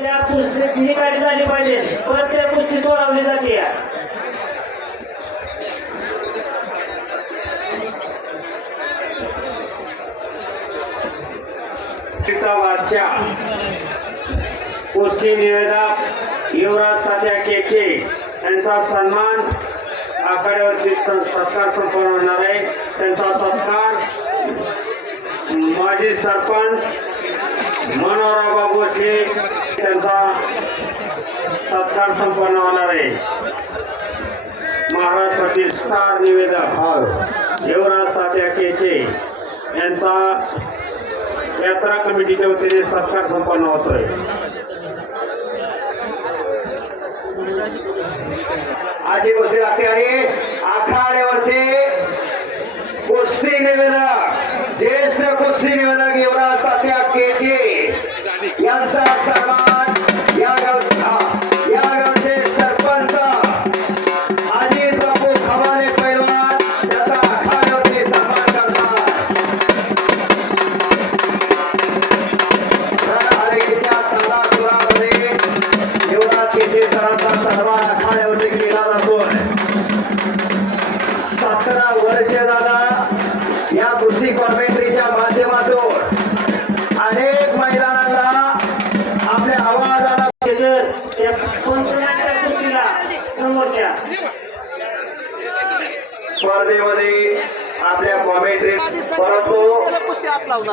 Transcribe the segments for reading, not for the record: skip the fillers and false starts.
त्या कुस्ती गाडी झाली पाहिजे, परत त्या कुस्ती सोडवली जाते. कुस्ती निवेदक युवराज तात्या केके यांचा सन्मान आखाड्यावरती सत्कार संपन्न होणार आहे. त्यांचा सत्कार माजी सरपंच मनोहरराव भोसले त्यांचा सत्कार संपन्न होणार आहे. महाराष्ट्रातील स्टार निवेदक युवराज तात्या केके यांचा यात्रा कमिटीच्या वतीने सत्कार संपन्न होतोय. अशी कुस्ती लागते आणि आखाड्यावरती कुस्ती निवेदक ज्येष्ठ कुस्ती निवेदक युवराज तात्या केके यांचा सन्मान या गावचे सरपंच अजित बापू खमाने पैलवान याचा आखाड्यावरती सन्मान करतात. हरकीच्या तालासुरामध्ये युवराज केके सरांचा सन्मान आखाड्यावरती केला जातोय. 17 वर्ष झाला या कुस्ती कॉमेंट्रीच्या माध्यमातून अनेक मैदानांना आपल्या आवाजाला स्पर्धेमध्ये आपल्या कॉमेंट्री, परंतु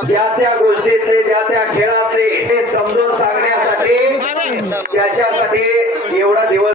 ज्या त्या गोष्टीतले ज्या त्या खेळातले हे समजून सांगण्यासाठी त्याच्यासाठी एवढा दिवस